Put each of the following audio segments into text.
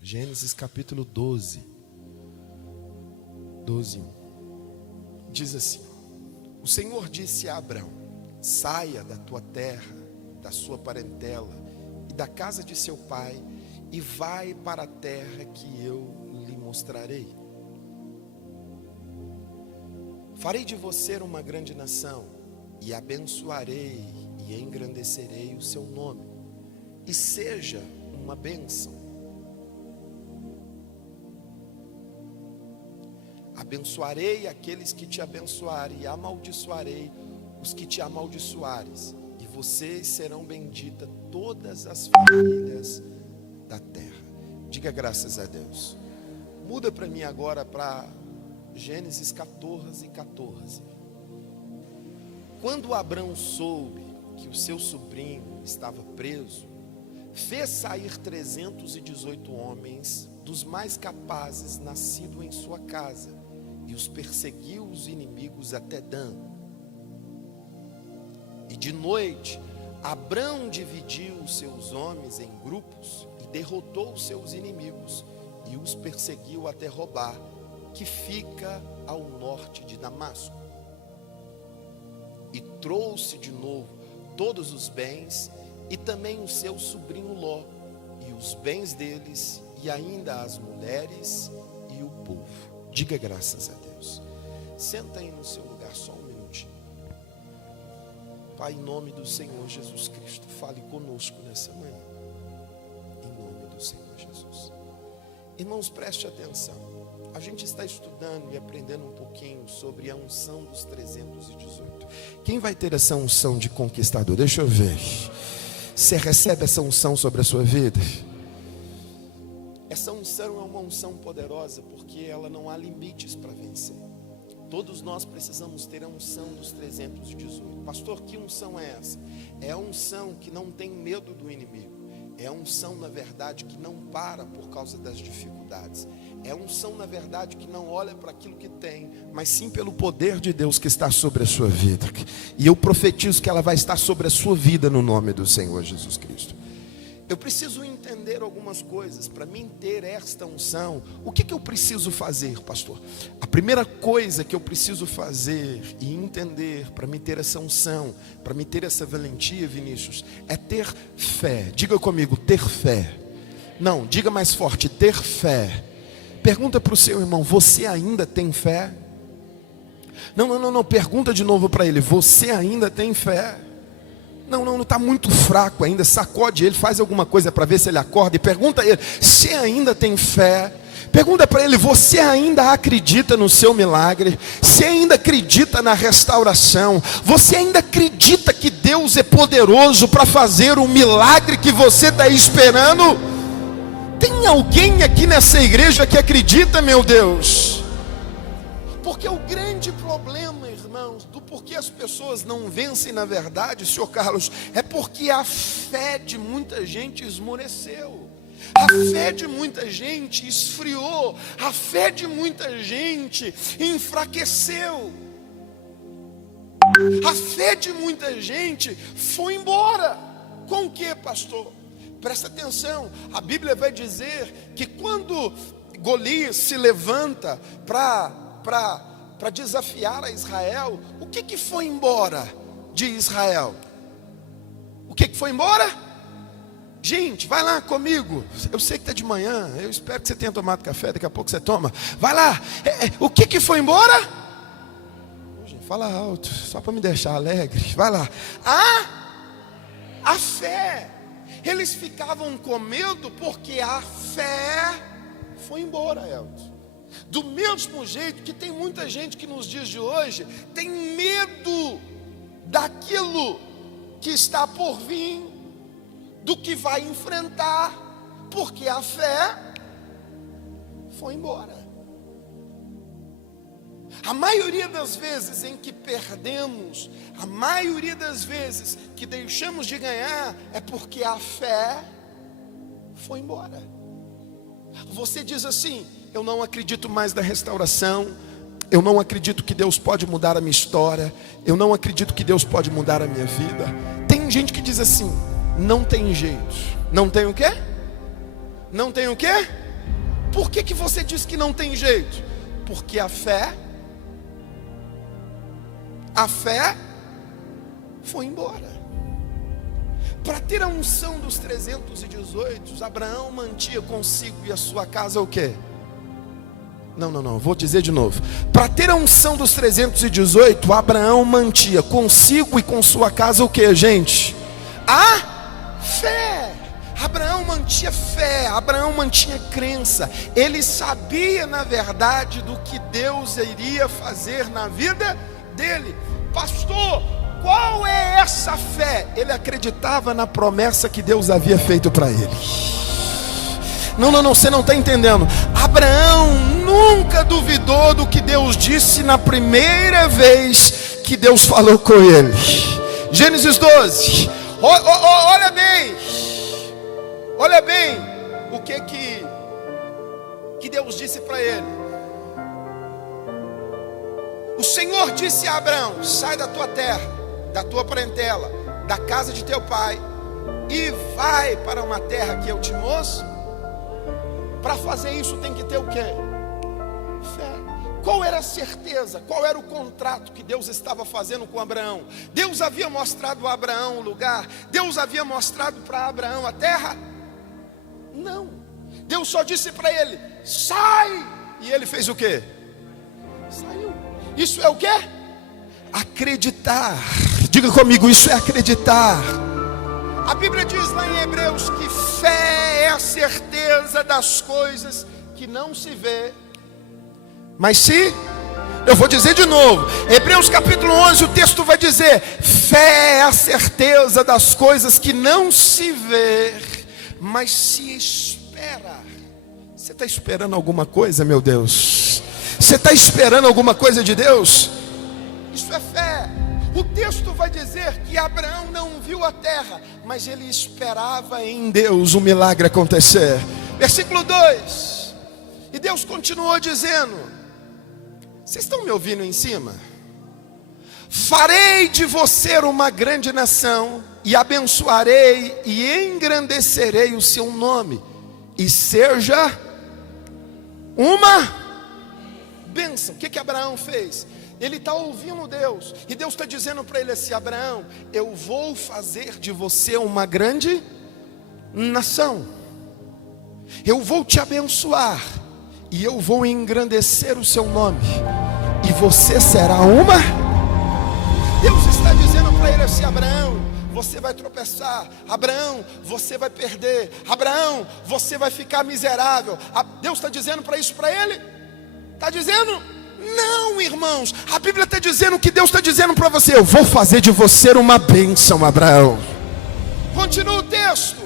Gênesis capítulo 12, 1. Diz assim: o Senhor disse a Abrão: saia da tua terra, da sua parentela e da casa de seu pai, e vai para a terra que eu lhe mostrarei. Farei de você uma grande nação, e abençoarei e engrandecerei o seu nome, e seja uma bênção. Abençoarei aqueles que te abençoarem, e amaldiçoarei os que te amaldiçoares, e vocês serão benditas todas as famílias da terra. Diga graças a Deus. Muda para mim agora para Gênesis 14. Quando Abrão soube que o seu sobrinho estava preso, fez sair 318 homens dos mais capazes nascidos em sua casa, e os perseguiu os inimigos até Dan. E de noite, Abrão dividiu os seus homens em grupos e derrotou os seus inimigos e os perseguiu até Robá, que fica ao norte de Damasco. E trouxe de novo todos os bens e também o seu sobrinho Ló e os bens deles, e ainda as mulheres e o povo. Diga graças a Deus. Senta aí no seu lugar só um minutinho. Pai, em nome do Senhor Jesus Cristo, fale conosco nessa manhã, em nome do Senhor Jesus. Irmãos, preste atenção. A gente está estudando e aprendendo um pouquinho sobre a unção dos 318. Quem vai ter essa unção de conquistador? Deixa eu ver. Você recebe essa unção sobre a sua vida? Essa unção é uma unção poderosa, porque ela não há limites para vencer. Todos nós precisamos ter a unção dos 318. Pastor, que unção é essa? É a unção que não tem medo do inimigo. É a unção, na verdade, que não para por causa das dificuldades. É a unção, na verdade, que não olha para aquilo que tem, mas sim pelo poder de Deus que está sobre a sua vida. E eu profetizo que ela vai estar sobre a sua vida no nome do Senhor Jesus Cristo. Eu preciso entender algumas coisas. Para mim ter esta unção, o que eu preciso fazer, pastor? A primeira coisa que eu preciso fazer e entender para me ter essa unção, para me ter essa valentia, Vinícius, é ter fé. Diga comigo, ter fé. Não, diga mais forte, ter fé. Pergunta para o seu irmão: você ainda tem fé? Não, pergunta de novo para ele: você ainda tem fé? Não, está muito fraco ainda. Sacode ele, faz alguma coisa para ver se ele acorda e pergunta a ele: você ainda tem fé? Pergunta para ele: você ainda acredita no seu milagre? Você ainda acredita na restauração? Você ainda acredita que Deus é poderoso para fazer o milagre que você está esperando? Tem alguém aqui nessa igreja que acredita, meu Deus? Porque o grande problema, irmãos, do porquê as pessoas não vencem, na verdade, senhor Carlos, é porque a fé de muita gente esmoreceu. A fé de muita gente esfriou. A fé de muita gente enfraqueceu. A fé de muita gente foi embora. Com o que, pastor? Presta atenção, a Bíblia vai dizer que quando Golias se levanta para desafiar a Israel, o que foi embora de Israel? O que foi embora? Gente, vai lá comigo. Eu sei que está de manhã, eu espero que você tenha tomado café, daqui a pouco você toma. Vai lá, o que foi embora? Gente, fala alto, só para me deixar alegre. Vai lá. A fé. Eles ficavam com medo porque a fé foi embora, Elton. Do mesmo jeito que tem muita gente que nos dias de hoje tem medo daquilo que está por vir, do que vai enfrentar, porque a fé foi embora. A maioria das vezes em que perdemos, a maioria das vezes que deixamos de ganhar, é porque a fé foi embora. Você diz assim: eu não acredito mais na restauração, eu não acredito que Deus pode mudar a minha história, eu não acredito que Deus pode mudar a minha vida. Tem gente que diz assim: não tem jeito. Não tem o quê? Não tem o quê? Por que você diz que não tem jeito? Porque a fé foi embora. Para ter a unção dos 318, Abraão mantinha consigo e a sua casa o quê? Não, vou dizer de novo. Para ter a unção dos 318, Abraão mantinha consigo e com sua casa o quê, gente? A fé. Abraão mantinha fé, Abraão mantinha crença. Ele sabia, na verdade, do que Deus iria fazer na vida dele. Pastor, qual é essa fé? Ele acreditava na promessa que Deus havia feito para ele. Não, você não está entendendo. Abraão nunca duvidou do que Deus disse na primeira vez que Deus falou com ele. Gênesis 12. Olha bem o que Deus disse para ele. O Senhor disse a Abraão: sai da tua terra, da tua parentela, da casa de teu pai, e vai para uma terra que eu te mostro. Para fazer isso tem que ter o quê? Fé. Qual era a certeza? Qual era o contrato que Deus estava fazendo com Abraão? Deus havia mostrado a Abraão o lugar? Deus havia mostrado para Abraão a terra? Não. Deus só disse para ele: sai. E ele fez o quê? Saiu. Isso é o quê? Acreditar. Diga comigo, isso é acreditar. A Bíblia diz lá em Hebreus que fé é a certeza das coisas que não se vê, mas se... Eu vou dizer de novo, Hebreus capítulo 11, o texto vai dizer: fé é a certeza das coisas que não se vê, mas se espera. Você está esperando alguma coisa, meu Deus? Você está esperando alguma coisa de Deus? Isso é fé. O texto vai dizer que Abraão não viu a terra, mas ele esperava em Deus o milagre acontecer. Versículo 2. E Deus continuou dizendo: vocês estão me ouvindo em cima? Farei de você uma grande nação, e abençoarei e engrandecerei o seu nome, e seja uma bênção. O que Abraão fez? Ele está ouvindo Deus, e Deus está dizendo para ele assim: Abraão, eu vou fazer de você uma grande nação, eu vou te abençoar, e eu vou engrandecer o seu nome, e você será uma... Deus está dizendo para ele assim: Abraão, você vai tropeçar, Abraão, você vai perder, Abraão, você vai ficar miserável. Deus está dizendo para isso para ele? Está dizendo? Não, irmãos, a Bíblia está dizendo que Deus está dizendo para você: eu vou fazer de você uma bênção, Abraão. Continua o texto: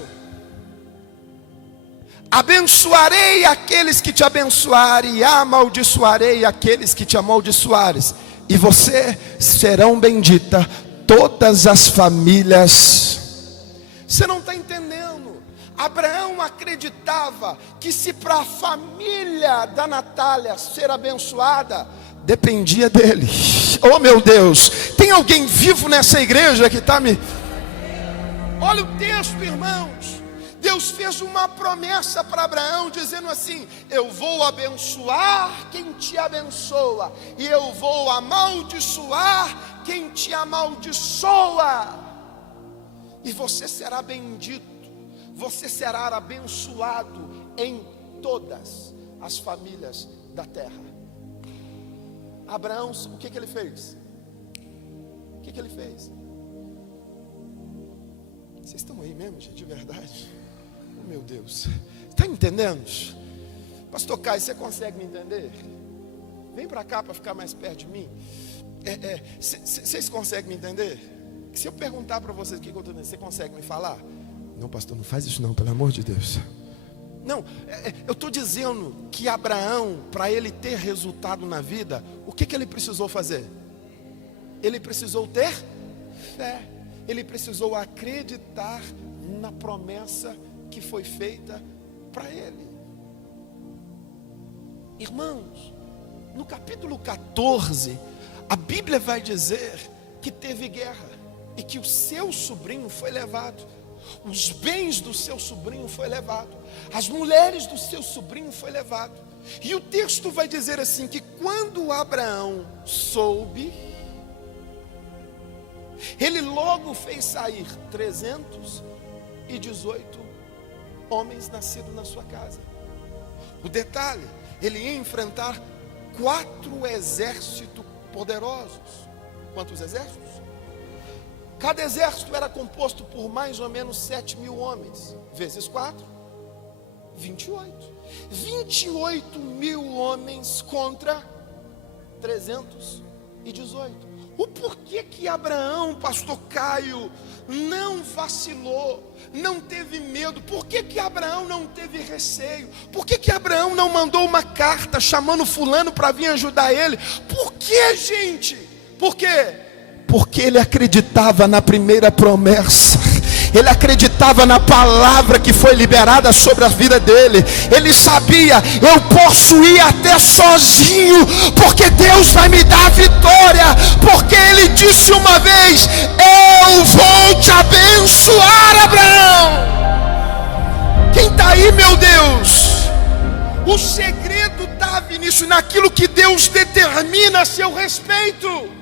abençoarei aqueles que te abençoarem, e amaldiçoarei aqueles que te amaldiçoarem, e você serão bendita todas as famílias. Você não está entendendo? Abraão acreditava que se para a família da Natália ser abençoada, dependia dele. Oh meu Deus, tem alguém vivo nessa igreja que está me... Olha o texto, irmãos. Deus fez uma promessa para Abraão, dizendo assim: eu vou abençoar quem te abençoa, e eu vou amaldiçoar quem te amaldiçoa, e você será bendito, você será abençoado em todas as famílias da terra. Abraão, o que ele fez? O que ele fez? Vocês estão aí mesmo, gente, de verdade? Oh, meu Deus, está entendendo? Pastor Caio, você consegue me entender? Vem para cá para ficar mais perto de mim. Vocês conseguem me entender? Se eu perguntar para vocês o que eu estou dizendo, você consegue me falar? Não, pastor, não faz isso não, pelo amor de Deus. Não, eu estou dizendo que Abraão, para ele ter resultado na vida, o que ele precisou fazer? Ele precisou ter fé. Ele precisou acreditar na promessa que foi feita para ele. Irmãos, no capítulo 14, a Bíblia vai dizer que teve guerra e que o seu sobrinho foi levado. Os bens do seu sobrinho foi levado. As mulheres do seu sobrinho foi levado. E o texto vai dizer assim, que quando Abraão soube, ele logo fez sair 318 homens nascidos na sua casa. O detalhe, ele ia enfrentar 4 exércitos poderosos. Quantos exércitos? Cada exército era composto por mais ou menos 7.000 homens. Vezes 4, 28. 28.000 homens contra 318. O porquê que Abraão, pastor Caio, não vacilou, não teve medo? Por que Abraão não teve receio? Por que Abraão não mandou uma carta chamando fulano para vir ajudar ele? Por que, gente? Por quê? Porque ele acreditava na primeira promessa. Ele acreditava na palavra que foi liberada sobre a vida dele. Ele sabia, eu posso ir até sozinho, porque Deus vai me dar a vitória. Porque ele disse uma vez, eu vou te abençoar, Abraão. Quem está aí, meu Deus? O segredo estava nisso, naquilo que Deus determina a seu respeito.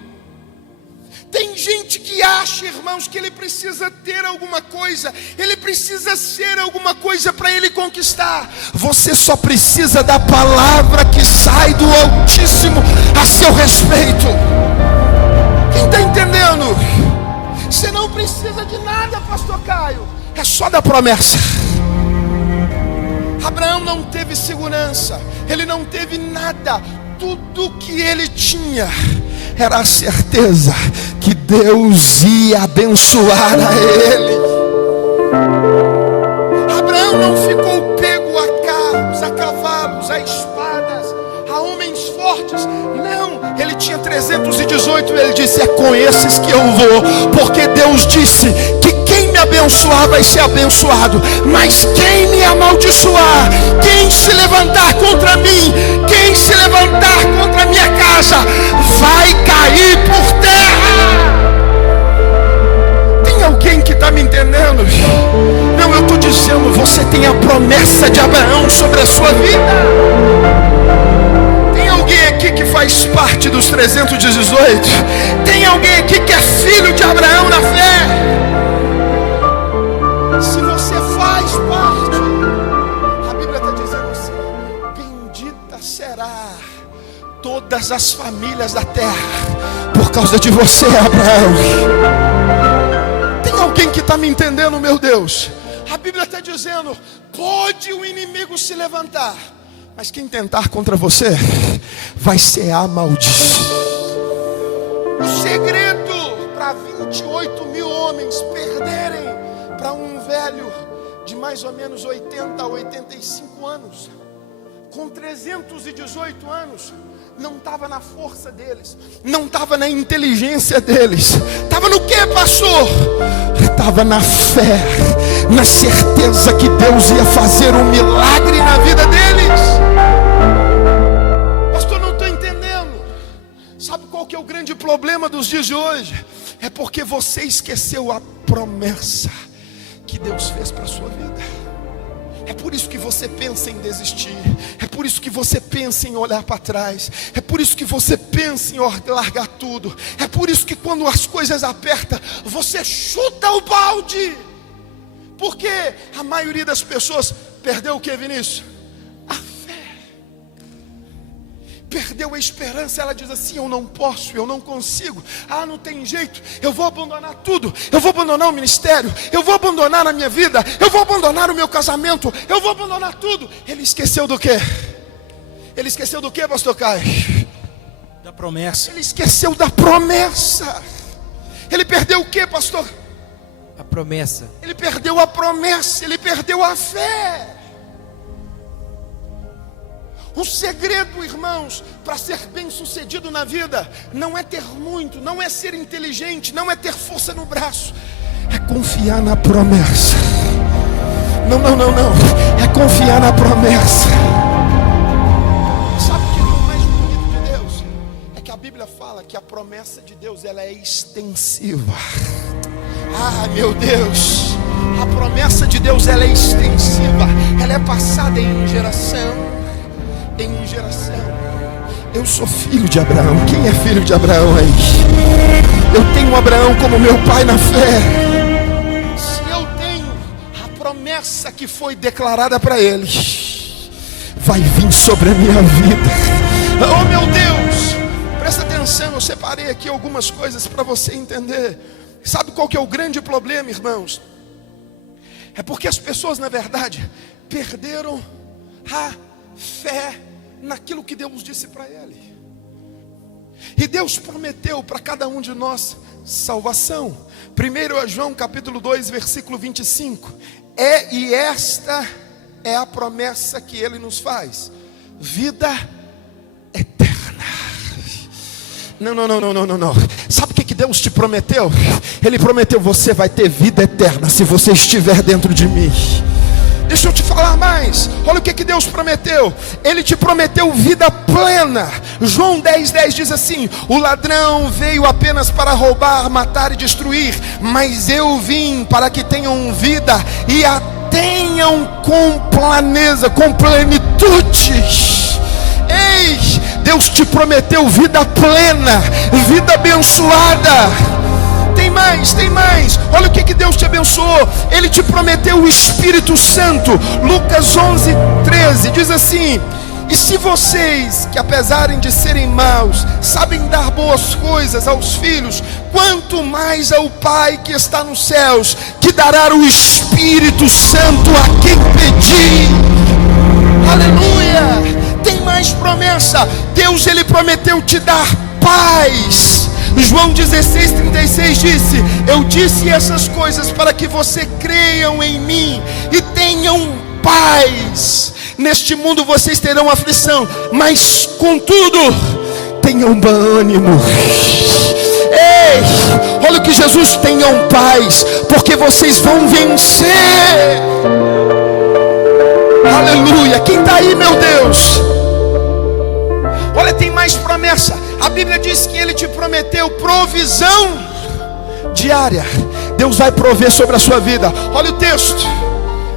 Tem gente que acha, irmãos, que ele precisa ter alguma coisa, ele precisa ser alguma coisa para ele conquistar. Você só precisa da palavra que sai do Altíssimo a seu respeito. Quem está entendendo? Você não precisa de nada, pastor Caio, é só da promessa. Abraão não teve segurança, ele não teve nada. Tudo que ele tinha era a certeza que Deus ia abençoar a ele. Abraão não ficou pego a carros, a cavalos, a espadas, a homens fortes. Não, ele tinha 318. Ele disse, é com esses que eu vou. Porque Deus disse que quem me abençoar vai ser abençoado, mas quem me amaldiçoar, quem se levantar contra mim, quem se levantar contra a minha casa, vai cair por terra. Tem alguém que está me entendendo? Não, eu estou dizendo, você tem a promessa de Abraão sobre a sua vida. Tem alguém aqui que faz parte dos 318? Tem alguém aqui que é filho de Abraão na fé? Se você faz parte, a Bíblia está dizendo assim, bendita será todas as famílias da terra por causa de você, Abraão. Tem alguém que está me entendendo, meu Deus? A Bíblia está dizendo, pode o inimigo se levantar, mas quem tentar contra você vai ser amaldiçoado. O segredo para 28.000 homens perderem para um velho de mais ou menos 80 a 85 anos, com 318 anos, não estava na força deles, não estava na inteligência deles. Estava no que, pastor? Estava na fé, na certeza que Deus ia fazer um milagre na vida deles. Pastor, não estou entendendo. Sabe qual que é o grande problema dos dias de hoje? É porque você esqueceu a promessa que Deus fez para a sua vida. É por isso que você pensa em desistir. É por isso que você pensa em olhar para trás. É por isso que você pensa em largar tudo. É por isso que quando as coisas apertam, você chuta o balde. Porque a maioria das pessoas perdeu o que, Vinícius? A fé. Perdeu a esperança. Ela diz assim, eu não posso, eu não consigo. Ah, não tem jeito, eu vou abandonar tudo. Eu vou abandonar o ministério, eu vou abandonar a minha vida, eu vou abandonar o meu casamento, eu vou abandonar tudo. Ele esqueceu do quê? Ele esqueceu do quê, pastor Caio? Da promessa. Ele esqueceu da promessa. Ele perdeu o quê, pastor? A promessa. Ele perdeu a promessa, ele perdeu a fé. O segredo, irmãos, para ser bem sucedido na vida, não é ter muito, não é ser inteligente, não é ter força no braço, é confiar na promessa. Não, é confiar na promessa. Sabe o que é o mais bonito de Deus? É que a Bíblia fala que a promessa de Deus, ela é extensiva. Ah, meu Deus, A promessa de Deus, ela é extensiva, ela é passada em geração em geração. Eu sou filho de Abraão. Quem é filho de Abraão aí? Eu tenho Abraão como meu pai na fé. Se eu tenho a promessa que foi declarada para ele, vai vir sobre a minha vida. Oh meu Deus, presta atenção, eu separei aqui algumas coisas para você entender. Sabe qual que é o grande problema, irmãos? É porque as pessoas, na verdade, perderam a fé naquilo que Deus disse para ele. E Deus prometeu para cada um de nós salvação. 1 João capítulo 2, versículo 25. E esta é a promessa que ele nos faz: vida eterna. Não. Sabe o que Deus te prometeu? Ele prometeu: você vai ter vida eterna se você estiver dentro de mim. Deixa eu te falar mais. Olha o que Deus prometeu. Ele te prometeu vida plena. João 10:10 diz assim: o ladrão veio apenas para roubar, matar e destruir, mas eu vim para que tenham vida e a tenham com planeza, com plenitude. Ei, Deus te prometeu vida plena, vida abençoada. Tem mais. Olha o que Deus te abençoou. Ele te prometeu o Espírito Santo. Lucas 11:13 diz assim: e se vocês, que apesar de serem maus, sabem dar boas coisas aos filhos, quanto mais ao Pai que está nos céus, que dará o Espírito Santo a quem pedir. Aleluia. Tem mais promessa. Deus, ele prometeu te dar paz. João 16:36 disse: eu disse essas coisas para que você creiam em mim e tenham paz. Neste mundo vocês terão aflição, mas contudo tenham bom ânimo. Ei, olha o que Jesus: tenham paz, porque vocês vão vencer. Aleluia. Quem está aí, meu Deus? Olha, tem mais promessa. A Bíblia diz que ele te prometeu provisão diária. Deus vai prover sobre a sua vida. Olha o texto.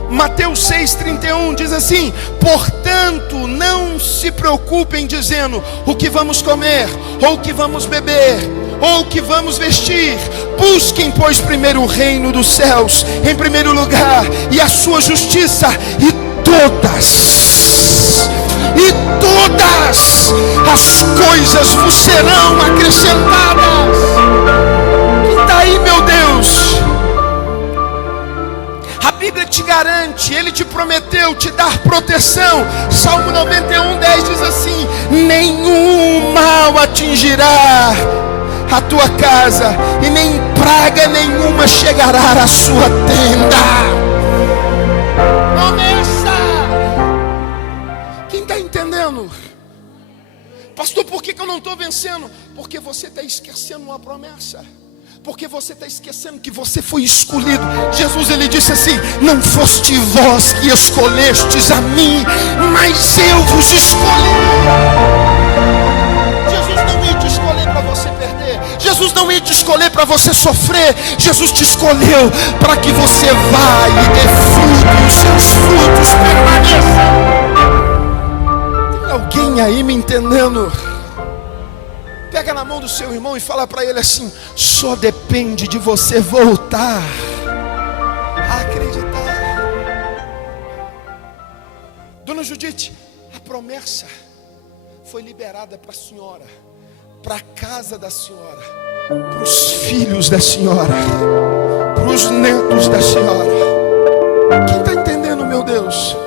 Mateus 6:31 diz assim: portanto, não se preocupem dizendo o que vamos comer, ou o que vamos beber, ou o que vamos vestir. Busquem, pois, primeiro o reino dos céus em primeiro lugar, e a sua justiça, e todas as coisas vos serão acrescentadas. Quem está aí, meu Deus? A Bíblia te garante, ele te prometeu te dar proteção. Salmo 91:10 diz assim: nenhum mal atingirá a tua casa, e nem praga nenhuma chegará à sua tenda. Quem está entendendo? Pastor, por que eu não estou vencendo? Porque você está esquecendo uma promessa. Porque você está esquecendo que você foi escolhido. Jesus, ele disse assim: não foste vós que escolhestes a mim, mas eu vos escolhi. Jesus não ia te escolher para você perder. Jesus não ia te escolher para você sofrer. Jesus te escolheu para que você vá e dê fruto, e os seus frutos permaneçam. Tem alguém aí me entendendo? Pega na mão do seu irmão e fala para ele assim: só depende de você voltar a acreditar. Dona Judite, a promessa foi liberada para a senhora, para a casa da senhora, para os filhos da senhora, para os netos da senhora. Quem está entendendo, meu Deus?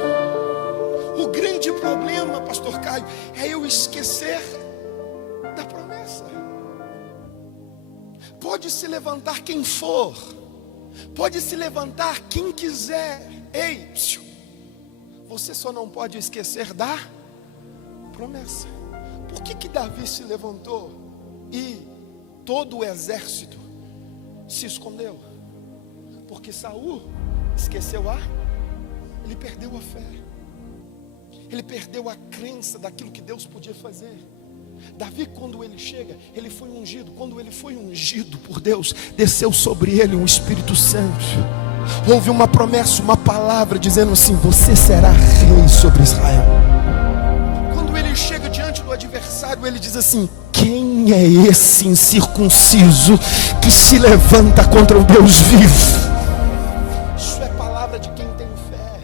O grande problema, pastor Caio, é eu esquecer da promessa. Pode se levantar quem for, pode se levantar quem quiser. Ei, você só não pode esquecer da promessa. Por que Davi se levantou e todo o exército se escondeu? Porque Saul esqueceu ele perdeu a fé, ele perdeu a crença daquilo que Deus podia fazer. Davi, quando ele chega, ele foi ungido. Quando ele foi ungido por Deus, desceu sobre ele um Espírito Santo. Houve uma promessa, uma palavra dizendo assim: você será rei sobre Israel. Quando ele chega diante do adversário, ele diz assim: quem é esse incircunciso que se levanta contra o Deus vivo? Isso é palavra de quem tem fé.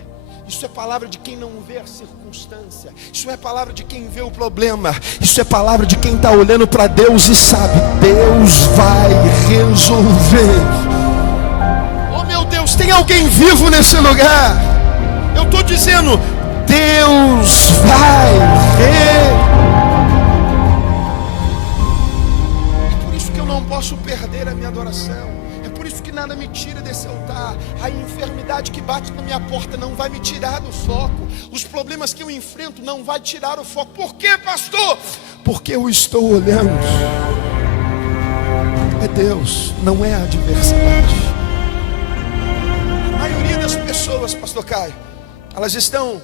Isso é palavra de quem não vê a circunstância. Isso é palavra de quem vê o problema. Isso é palavra de quem está olhando para Deus e sabe: Deus vai resolver. Oh meu Deus, tem alguém vivo nesse lugar? Eu estou dizendo: Deus vai É por isso que eu não posso perder a minha adoração. É por isso que nada me tira desse altar. A enfermidade que bate na minha porta não vai me tirar do foco. Os problemas que eu enfrento não vai tirar o foco. Por quê, pastor? Porque eu estou olhando. É Deus, não é a adversidade. A maioria das pessoas, pastor Caio, elas estão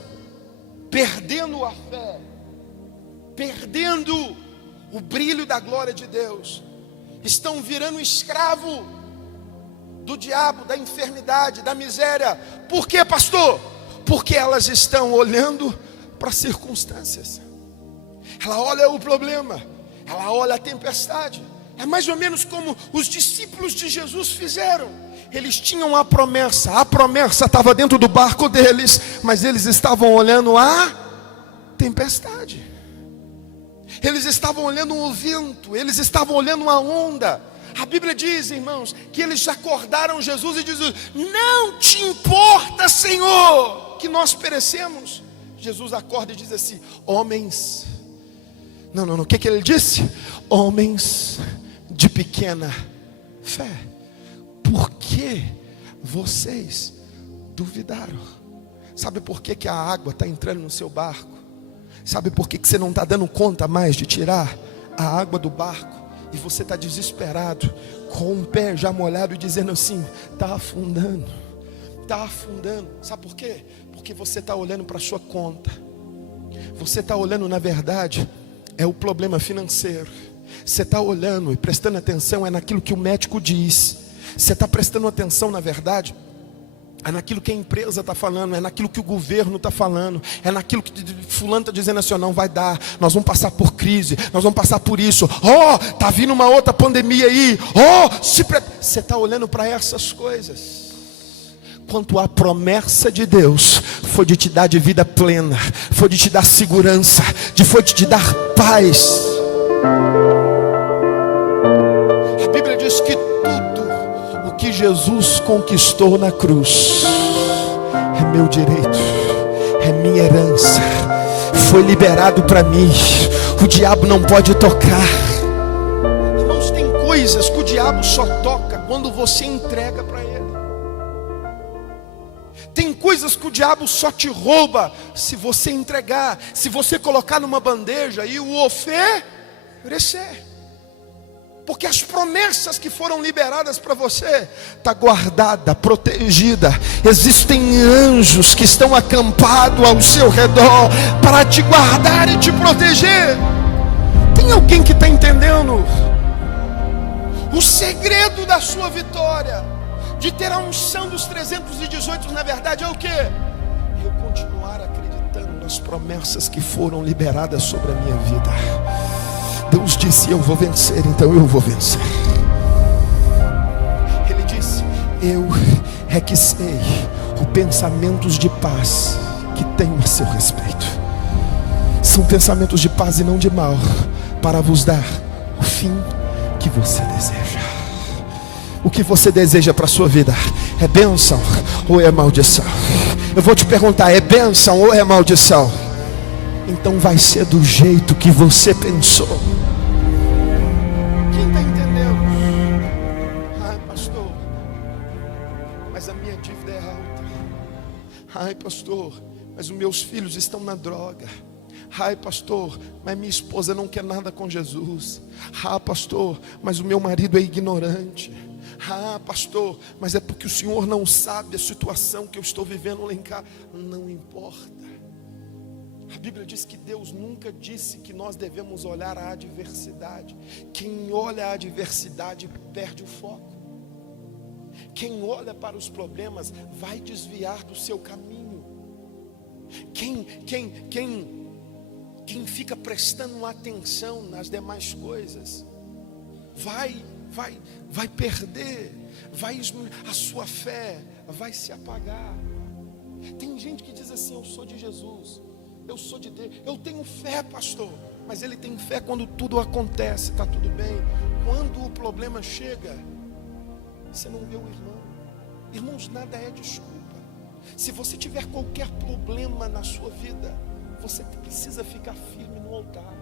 perdendo a fé, perdendo o brilho da glória de Deus. Estão virando escravo do diabo, da enfermidade, da miséria. Por quê, pastor? Porque elas estão olhando para as circunstâncias. Ela olha o problema, ela olha a tempestade. É mais ou menos como os discípulos de Jesus fizeram. Eles tinham a promessa estava dentro do barco deles, mas eles estavam olhando a tempestade. Eles estavam olhando o vento, eles estavam olhando a onda. A Bíblia diz, irmãos, que eles acordaram Jesus e dizem: não te importa, Senhor, que nós perecemos. Jesus acorda e diz assim: homens, não, o que ele disse? Homens de pequena fé, por que vocês duvidaram? Sabe por que a água está entrando no seu barco? Sabe por que você não está dando conta mais de tirar a água do barco? E você está desesperado, com o pé já molhado e dizendo assim: está afundando, está afundando. Sabe por quê? Porque você está olhando para a sua conta. Você está olhando, na verdade, é o problema financeiro. Você está olhando e prestando atenção é naquilo que o médico diz. Você está prestando atenção, na verdade, é naquilo que a empresa está falando, é naquilo que o governo está falando, é naquilo que fulano está dizendo assim: não vai dar, nós vamos passar por crise, nós vamos passar por isso. Está vindo uma outra pandemia aí. Você está olhando para essas coisas. Quanto à promessa de Deus, foi de te dar de vida plena, foi de te dar segurança, foi de te dar paz. A Bíblia diz que tudo o que Jesus conquistou na cruz é meu direito, é minha herança, foi liberado para mim. O diabo não pode tocar. Irmãos, tem coisas que o diabo só toca quando você entrega para ele. Tem coisas que o diabo só te rouba se você entregar, se você colocar numa bandeja e o oferecer. Porque as promessas que foram liberadas para você está guardada, protegida. Existem anjos que estão acampados ao seu redor para te guardar e te proteger. Tem alguém que está entendendo? O segredo da sua vitória, de ter a unção dos 318, na verdade é o quê? Eu continuar acreditando nas promessas que foram liberadas sobre a minha vida. Deus disse: eu vou vencer, então eu vou vencer. Ele disse: eu é que sei os pensamentos de paz que tenho a seu respeito. São pensamentos de paz e não de mal, para vos dar o fim que você deseja. O que você deseja para a sua vida? É bênção ou é maldição? Eu vou te perguntar: é bênção ou é maldição? Então vai ser do jeito que você pensou. Quem está entendendo? Ai, pastor, mas a minha dívida é alta. Ai, pastor, mas os meus filhos estão na droga. Ai, pastor, mas minha esposa não quer nada com Jesus. Ah, pastor, mas o meu marido é ignorante. Ah, pastor, mas é porque o senhor não sabe a situação que eu estou vivendo lá em casa. Não importa. A Bíblia diz que Deus nunca disse que nós devemos olhar a adversidade. Quem olha a adversidade perde o foco. Quem olha para os problemas vai desviar do seu caminho. Quem fica prestando atenção nas demais coisas vai perder, a sua fé vai se apagar. Tem gente que diz assim: eu sou de Jesus, eu sou de Deus, eu tenho fé, pastor. Mas ele tem fé quando tudo acontece, está tudo bem. Quando o problema chega, você não vê o irmão. Irmãos, nada é desculpa. Se você tiver qualquer problema na sua vida, você precisa ficar firme no altar.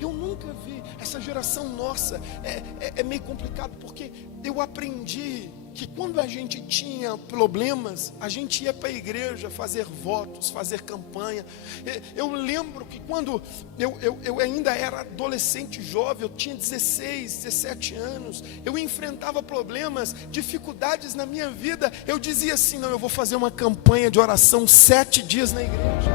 Eu nunca vi, essa geração nossa é meio complicado, porque eu aprendi que quando a gente tinha problemas, a gente ia para a igreja fazer votos, fazer campanha. Eu lembro que quando eu ainda era adolescente, jovem, eu tinha 16, 17 anos, eu enfrentava problemas, dificuldades na minha vida. Eu dizia assim: não, eu vou fazer uma campanha de oração 7 dias na igreja.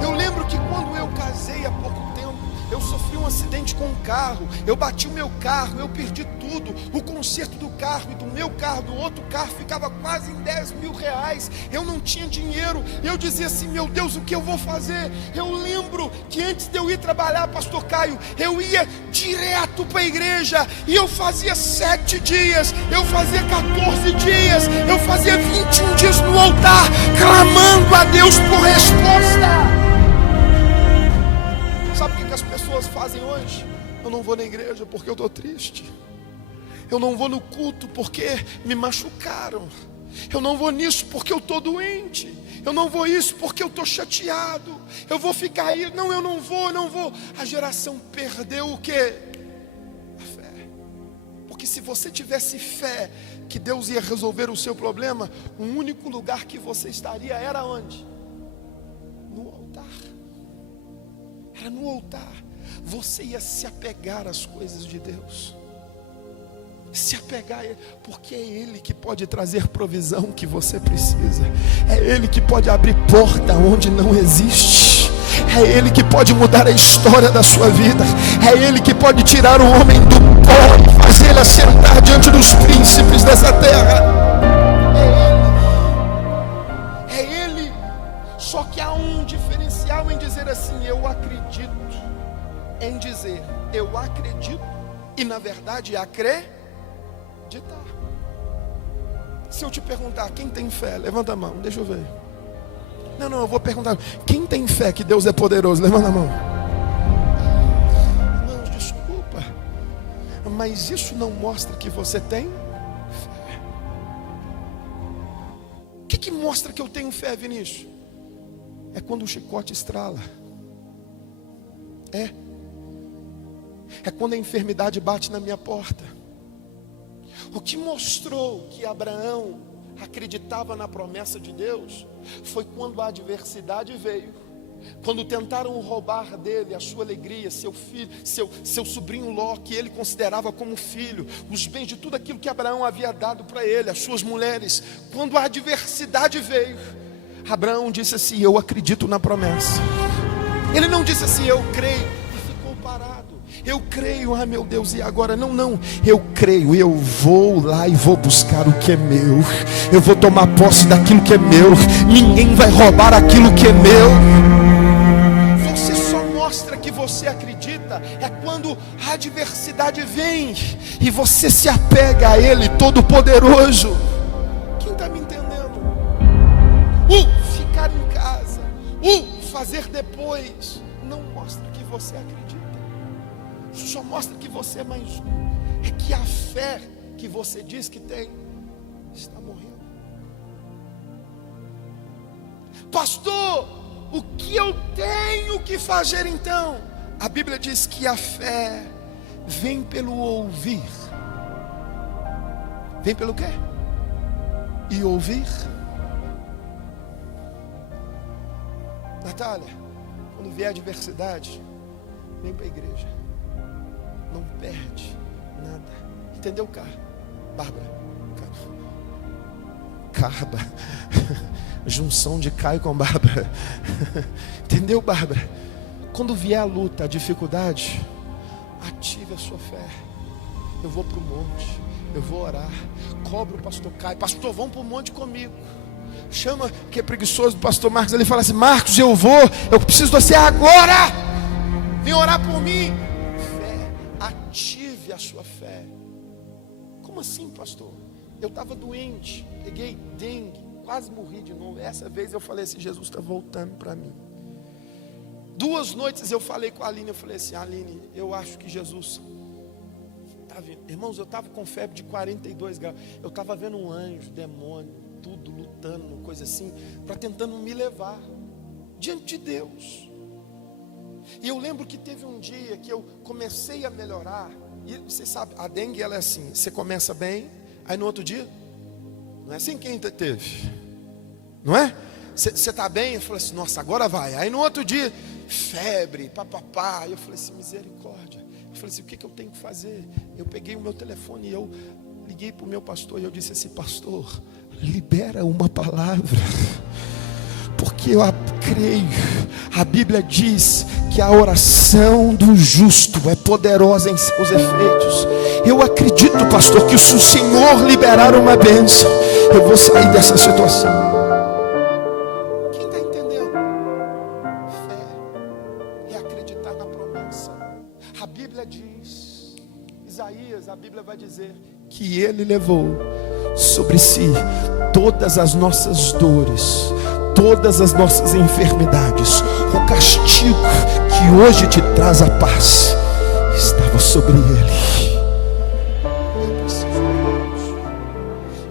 Eu lembro que quando eu casei há pouco tempo, eu sofri um acidente com um carro, eu bati o meu carro, eu perdi tudo. O conserto do carro e do meu carro, do outro carro, ficava quase em 10 mil reais. Eu não tinha dinheiro, eu dizia assim: meu Deus, o que eu vou fazer? Eu lembro que antes de eu ir trabalhar, pastor Caio, eu ia direto para a igreja, e eu fazia 7 dias, eu fazia 14 dias, eu fazia 21 dias no altar, clamando a Deus por resposta. Sabe o que as pessoas fazem hoje? Eu não vou na igreja porque eu estou triste. Eu não vou no culto porque me machucaram. Eu não vou nisso porque eu estou doente. Eu não vou isso porque eu estou chateado. Eu vou ficar aí. Não, eu não vou. A geração perdeu o quê? A fé. Porque se você tivesse fé que Deus ia resolver o seu problema, o único lugar que você estaria era onde? No altar. Era no altar. Você ia se apegar às coisas de Deus. Se apegar a Ele, porque é Ele que pode trazer provisão que você precisa. É Ele que pode abrir porta onde não existe. É Ele que pode mudar a história da sua vida. É Ele que pode tirar o homem do pó e fazer ele assentar diante dos príncipes dessa terra. É Ele. Só que há um diferencial em dizer assim: eu acredito. Em dizer eu acredito e na verdade acreditar. Se eu te perguntar quem tem fé, levanta a mão, deixa eu ver. Não, eu vou perguntar: quem tem fé que Deus é poderoso? Levanta a mão. Irmãos, desculpa, mas isso não mostra que você tem fé. O que mostra que eu tenho fé, Vinícius? É quando o chicote estrala. É quando a enfermidade bate na minha porta. O que mostrou que Abraão acreditava na promessa de Deus foi quando a adversidade veio, quando tentaram roubar dele a sua alegria, seu filho, seu sobrinho Ló, que ele considerava como filho, os bens de tudo aquilo que Abraão havia dado para ele, as suas mulheres. Quando a adversidade veio, Abraão disse assim: eu acredito na promessa. Ele não disse assim: eu creio, e ficou parado. Eu creio, meu Deus, e agora? Não, eu creio, eu vou lá e vou buscar o que é meu. Eu vou tomar posse daquilo que é meu. Ninguém vai roubar aquilo que é meu. Você só mostra que você acredita quando a adversidade vem e você se apega a Ele Todo-Poderoso. Quem está me entendendo? Ficar em casa, fazer depois, não mostra que você acredita. Isso só mostra que você é mais um. É que a fé que você diz que tem está morrendo. Pastor, o que eu tenho que fazer então? A Bíblia diz que a fé vem pelo ouvir. Vem pelo quê? E ouvir. Natália, quando vier a adversidade, vem para a igreja. Não perde nada. Entendeu, cara? Bárbara, Carba. Junção de Caio com Bárbara. Entendeu, Bárbara? Quando vier a luta, a dificuldade, ative a sua fé. Eu vou para o monte, eu vou orar. Cobra o pastor Caio. Pastor, vamos para o monte comigo. Chama, que é preguiçoso, do pastor Marcos. Ele fala assim: Marcos, eu preciso de você agora. Vem orar por mim. Fé, ative a sua fé. Como assim, pastor? Eu estava doente, peguei dengue, quase morri de novo. Essa vez eu falei assim: Jesus está voltando para mim. 2 noites eu falei com a Aline. Eu falei assim: Aline, eu acho que Jesus está vindo. Irmãos, eu estava com febre de 42 graus. Eu estava vendo um anjo, demônio, tudo lutando, coisa assim, para tentando me levar diante de Deus. E eu lembro que teve um dia que eu comecei a melhorar. E você sabe, a dengue ela é assim: você começa bem, aí no outro dia, não é assim que quem teve, não é? Você está bem, eu falei assim: nossa, agora vai. Aí no outro dia, febre, papapá. Eu falei assim: misericórdia. Eu falei assim: o que eu tenho que fazer? Eu peguei o meu telefone e eu liguei para o meu pastor e eu disse assim: pastor, libera uma palavra, porque eu creio. A Bíblia diz que a oração do justo é poderosa em seus efeitos. Eu acredito, pastor, que se o Senhor liberar uma bênção, eu vou sair dessa situação. Quem está entendendo? Fé é acreditar na promessa. A Bíblia diz, Isaías, a Bíblia vai dizer que Ele levou sobre si todas as nossas dores, todas as nossas enfermidades. O castigo que hoje te traz a paz estava sobre Ele.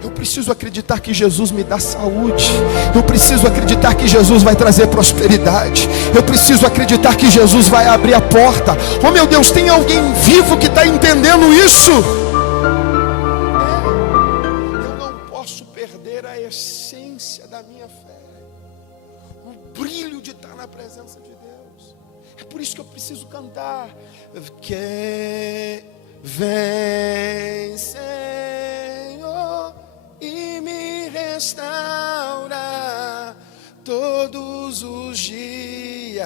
Eu preciso acreditar que Jesus me dá saúde. Eu preciso acreditar que Jesus vai trazer prosperidade. Eu preciso acreditar que Jesus vai abrir a porta. Oh meu Deus, tem alguém vivo que está entendendo isso? Eu não posso perder a essência da minha fé, o brilho de estar na presença de Deus. É por isso que eu preciso cantar: que vem, Senhor, e me restaura todos os dias.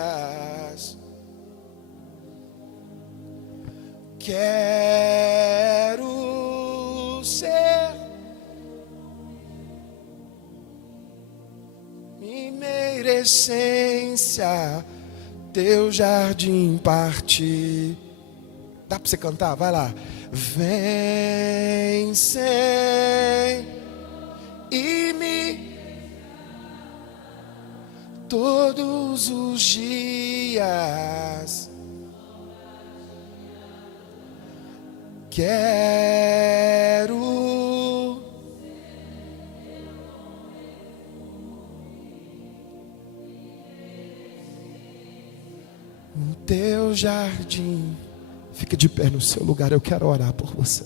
Quero ser primeira essência, teu jardim partir. Dá para você cantar? Vai lá. Vem, Senhor, e me todos os dias. Quero o teu jardim. Fica de pé no seu lugar, eu quero orar por você.